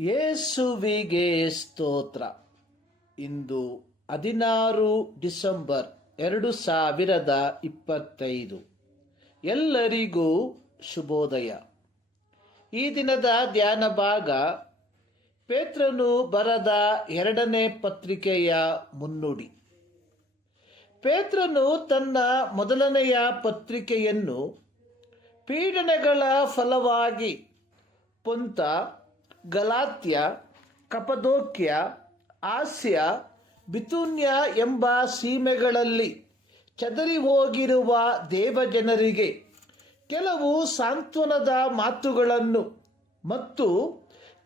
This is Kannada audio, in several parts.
ಯೇಸುವಿಗೆ ಸ್ತೋತ್ರ. ಇಂದು 16 ಡಿಸೆಂಬರ್ 2025. ಎಲ್ಲರಿಗೂ ಶುಭೋದಯ. ಈ ದಿನದ ಧ್ಯಾನ ಭಾಗ ಪೇತ್ರನು ಬರೆದ 2ನೇ ಪತ್ರಿಕೆಯ ಮುನ್ನುಡಿ. ಪೇತ್ರನು ತನ್ನ ಮೊದಲನೆಯ ಪತ್ರಿಕೆಯನ್ನು ಪೀಡನೆಗಳ ಫಲವಾಗಿ ಪೊಂತ, ಗಲಾತ್ಯ, ಕಪದೋಕ್ಯ, ಆಸ್ಯ, ಬಿಥುನ್ಯ ಎಂಬ ಸೀಮೆಗಳಲ್ಲಿ ಚದರಿ ಹೋಗಿರುವ ದೇವಜನರಿಗೆ ಕೆಲವು ಸಾಂತ್ವನದ ಮಾತುಗಳನ್ನು ಮತ್ತು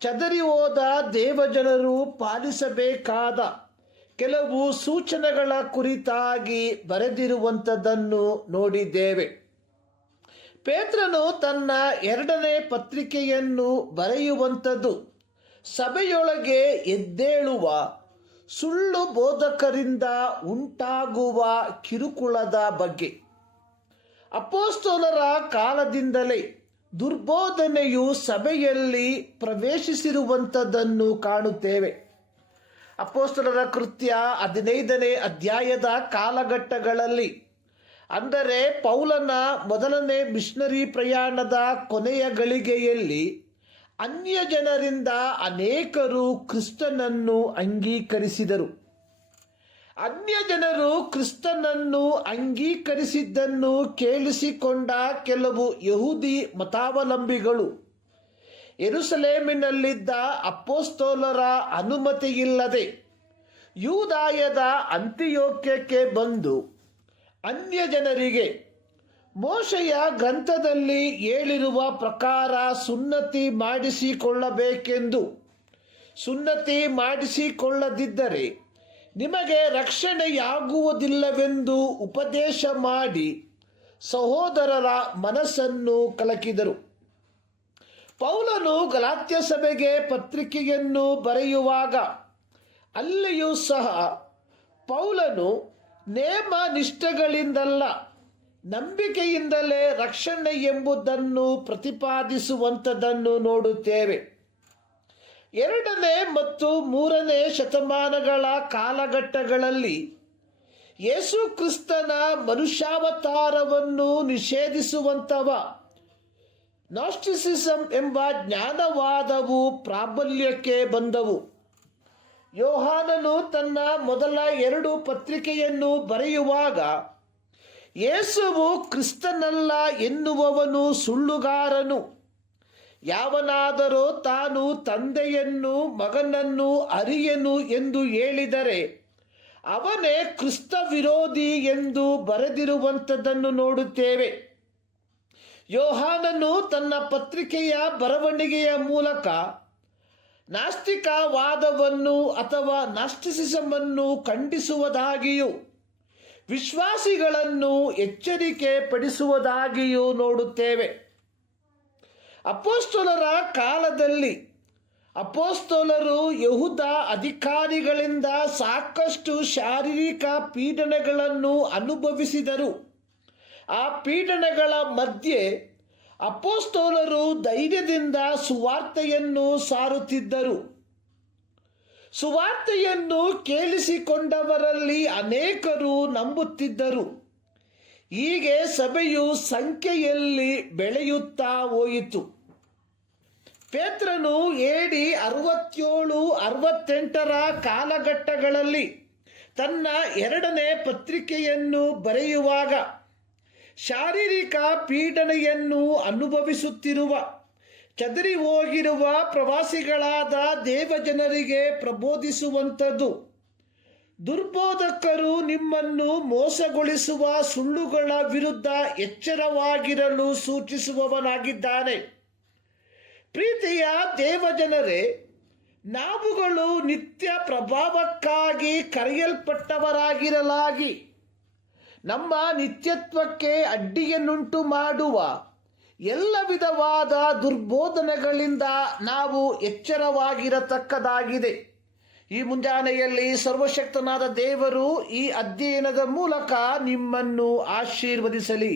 ಚದರಿ ಹೋದ ದೇವಜನರು ಪಾಲಿಸಬೇಕಾದ ಕೆಲವು ಸೂಚನೆಗಳ ಕುರಿತಾಗಿ ಬರೆದಿರುವಂಥದ್ದನ್ನು ನೋಡಿದ್ದೇವೆ. ಪೇತ್ರನು ತನ್ನ 2ನೇ ಪತ್ರಿಕೆಯನ್ನು ಬರೆಯುವಂಥದ್ದು ಸಭೆಯೊಳಗೆ ಎದ್ದೇಳುವ ಸುಳ್ಳು ಬೋಧಕರಿಂದ ಉಂಟಾಗುವ ಕಿರುಕುಳದ ಬಗ್ಗೆ. ಅಪೊಸ್ತಲರ ಕಾಲದಿಂದಲೇ ದುರ್ಬೋಧನೆಯು ಸಭೆಯಲ್ಲಿ ಪ್ರವೇಶಿಸಿರುವಂಥದ್ದನ್ನು ಕಾಣುತ್ತೇವೆ. ಅಪೊಸ್ತಲರ ಕೃತ್ಯ 15ನೇ ಅಧ್ಯಾಯದ ಕಾಲಘಟ್ಟಗಳಲ್ಲಿ, ಅಂದರೆ ಪೌಲನ ಮೊದಲನೇ ಮಿಷನರಿ ಪ್ರಯಾಣದ ಕೊನೆಯ ಗಳಿಗೆಯಲ್ಲಿ, ಅನ್ಯ ಜನರಿಂದ ಅನೇಕರು ಕ್ರಿಸ್ತನನ್ನು ಅಂಗೀಕರಿಸಿದರು. ಅನ್ಯ ಜನರು ಕ್ರಿಸ್ತನನ್ನು ಅಂಗೀಕರಿಸಿದ್ದನ್ನು ಕೇಳಿಸಿಕೊಂಡ ಕೆಲವು ಯಹೂದಿ ಮತಾವಲಂಬಿಗಳು ಯೆರೂಸಲೇಮಿನಲ್ಲಿದ್ದ ಅಪೊಸ್ತಲರ ಅನುಮತಿಯಿಲ್ಲದೆ ಯೂದಾಯದ ಅಂತಿಯೋಕ್ಯಕ್ಕೆ ಬಂದು ಅನ್ಯ ಜನರಿಗೆ ಮೋಶೆಯ ಗ್ರಂಥದಲ್ಲಿ ಹೇಳಿರುವ ಪ್ರಕಾರ ಸುನ್ನತಿ ಮಾಡಿಸಿಕೊಳ್ಳಬೇಕೆಂದು, ಸುನ್ನತಿ ಮಾಡಿಸಿಕೊಳ್ಳದಿದ್ದರೆ ನಿಮಗೆ ರಕ್ಷಣೆಯಾಗುವುದಿಲ್ಲವೆಂದು ಉಪದೇಶ ಮಾಡಿ ಸಹೋದರರ ಮನಸ್ಸನ್ನು ಕಲಕಿದರು. ಪೌಲನು ಗಲಾತ್ಯ ಸಭೆಗೆ ಪತ್ರಿಕೆಯನ್ನು ಬರೆಯುವಾಗ ಅಲ್ಲಿಯೂ ಸಹ ಪೌಲನು ನೇಮ ನಿಷ್ಠೆಗಳಿಂದಲ್ಲ, ನಂಬಿಕೆಯಿಂದಲೇ ರಕ್ಷಣೆ ಎಂಬುದನ್ನು ಪ್ರತಿಪಾದಿಸುವಂಥದ್ದನ್ನು ನೋಡುತ್ತೇವೆ. 2ನೇ ಮತ್ತು 3ನೇ ಶತಮಾನಗಳ ಕಾಲಘಟ್ಟಗಳಲ್ಲಿ ಯೇಸು ಕ್ರಿಸ್ತನ ಮನುಷ್ಯಾವತಾರವನ್ನು ನಿಷೇಧಿಸುವಂಥವ ನಾಸ್ಟಿಸಿಸಮ್ ಎಂಬ ಜ್ಞಾನವಾದವು ಪ್ರಾಬಲ್ಯಕ್ಕೆ ಬಂದವು. ಯೋಹಾನನು ತನ್ನ ಮೊದಲ 2 ಪತ್ರಿಕೆಯನ್ನು ಬರೆಯುವಾಗ ಯೇಸುವು ಕ್ರಿಸ್ತನಲ್ಲ ಎನ್ನುವವನು ಸುಳ್ಳುಗಾರನು, ಯಾವನಾದರೂ ತಾನು ತಂದೆಯನ್ನು ಮಗನನ್ನು ಅರಿಯನು ಎಂದು ಹೇಳಿದರೆ ಅವನೇ ಕ್ರಿಸ್ತ ವಿರೋಧಿ ಎಂದು ಬರೆದಿರುವಂಥದ್ದನ್ನು ನೋಡುತ್ತೇವೆ. ಯೋಹಾನನು ತನ್ನ ಪತ್ರಿಕೆಯ ಬರವಣಿಗೆಯ ಮೂಲಕ ನಾಸ್ತಿಕವಾದವನ್ನು ಅಥವಾ ನಾಸ್ಟಿಸಿಸಮನ್ನು ಖಂಡಿಸುವುದಾಗಿಯೂ ವಿಶ್ವಾಸಿಗಳನ್ನು ಎಚ್ಚರಿಕೆ ಪಡಿಸುವುದಾಗಿಯೂ ನೋಡುತ್ತೇವೆ. ಅಪೊಸ್ತಲರ ಕಾಲದಲ್ಲಿ ಅಪೊಸ್ತಲರು ಯಹೂದ ಅಧಿಕಾರಿಗಳಿಂದ ಸಾಕಷ್ಟು ಶಾರೀರಿಕ ಪೀಡನೆಗಳನ್ನು ಅನುಭವಿಸಿದರು. ಆ ಪೀಡನೆಗಳ ಮಧ್ಯೆ ಅಪೊಸ್ತಲರು ಧೈರ್ಯದಿಂದ ಸುವಾರ್ತೆಯನ್ನು ಸಾರುತ್ತಿದ್ದರು. ಸುವಾರ್ತೆಯನ್ನು ಕೇಳಿಸಿಕೊಂಡವರಲ್ಲಿ ಅನೇಕರು ನಂಬುತ್ತಿದ್ದರು. ಹೀಗೆ ಸಭೆಯು ಸಂಖ್ಯೆಯಲ್ಲಿ ಬೆಳೆಯುತ್ತಾ ಹೋಯಿತು. ಪೇತ್ರನು AD 67-68ರ ಕಾಲಘಟ್ಟಗಳಲ್ಲಿ ತನ್ನ 2ನೇ ಪತ್ರಿಕೆಯನ್ನು ಬರೆಯುವಾಗ ಶಾರೀರಿಕ ಪೀಡನೆಯನ್ನು ಅನುಭವಿಸುತ್ತಿರುವ ಚದರಿ ಹೋಗಿರುವ ಪ್ರವಾಸಿಗಳಾದ ದೇವಜನರಿಗೆ ಪ್ರಬೋಧಿಸುವಂಥದ್ದು, ದುರ್ಬೋಧಕರು ನಿಮ್ಮನ್ನು ಮೋಸಗೊಳಿಸುವ ಸುಳ್ಳುಗಳ ವಿರುದ್ಧ ಎಚ್ಚರವಾಗಿರಲು ಸೂಚಿಸುವವನಾಗಿದ್ದಾನೆ. ಪ್ರೀತಿಯ ದೇವಜನರೇ, ನಾವುಗಳು ನಿತ್ಯ ಪ್ರಭಾವಕ್ಕಾಗಿ ಕರೆಯಲ್ಪಟ್ಟವರಾಗಿರಲಾಗಿ ನಮ್ಮ ನಿತ್ಯತ್ವಕ್ಕೆ ಅಡ್ಡಿಯನ್ನುಂಟು ಮಾಡುವ ಎಲ್ಲ ವಿಧವಾದ ದುರ್ಬೋಧನೆಗಳಿಂದ ನಾವು ಎಚ್ಚರವಾಗಿರತಕ್ಕದಾಗಿದೆ. ಈ ಮುಂಜಾನೆಯಲ್ಲಿ ಸರ್ವಶಕ್ತನಾದ ದೇವರು ಈ ಅಧ್ಯಯನದ ಮೂಲಕ ನಿಮ್ಮನ್ನು ಆಶೀರ್ವದಿಸಲಿ.